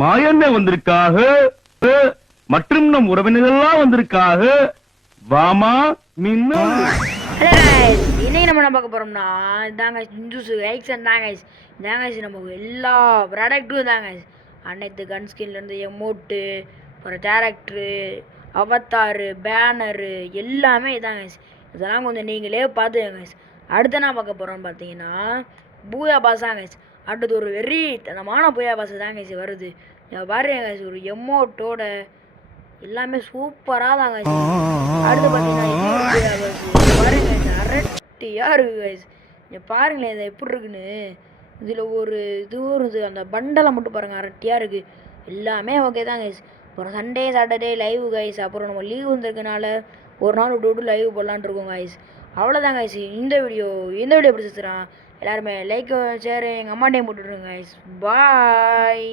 மாயண்ண வந்திருக்காக மற்றும் நம் உறவினர்கள்லாம் வந்திருக்காக. வாமா மின்னல். ஹலோ கைஸ், இன்னைக்கு நம்ம என்ன பார்க்க போறோம்னா இதாங்க இந்துஸ் எக்ஸன் தான் கைஸ். இதாங்க கைஸ் நமக்கு எல்லா ப்ராடக்ட்டும் தாங்க கைஸ். அனைத்து கன் ஸ்கின்லேருந்து எமோட்டு, அப்புறம் கேரக்டரு, அவத்தாரு, பேனரு எல்லாமே இதாங்க கைஸ். இதெல்லாம் கொஞ்சம் நீங்களே பார்த்துங்க கைஸ். அடுத்து என்ன பார்க்க போகிறோம்னு பார்த்தீங்கன்னா பூயா பாஸ் தான் கைஸ். அடுத்தது ஒரு வெறி தனமான பூயா பாஸ் தான் கைஸ் வருது. பாருங்க கைஸ், ஒரு எமோட்டோட எல்லாமே சூப்பராக தாங்க. அடுத்து பார்த்தீங்கன்னா பாருங்க அரட்டியாக இருக்குது கைஸ். இங்கே பாருங்களேன் இதை எப்படி இருக்குன்னு. இதில் ஒரு இதுவும் இருக்குது, அந்த பண்டலை மட்டும் பாருங்கள் அரட்டியாக இருக்குது. எல்லாமே ஓகே தான் கைஸ். அப்புறம் சண்டே சாட்டர்டே லைவ் கைஸ். அப்புறம் நம்ம லீவ் வந்திருக்கனால ஒரு நாள் விட்டு லைவ் போடலான் இருக்கோம் கைஸ். அவ்வளோதான் கைஸ். இந்த வீடியோ பிடிச்சிச்சுறான் எல்லாருமே லைக் ஷேர் எங்கள் அம்மாட்டையும் போட்டுட்ருங்க கைஸ். பாய்.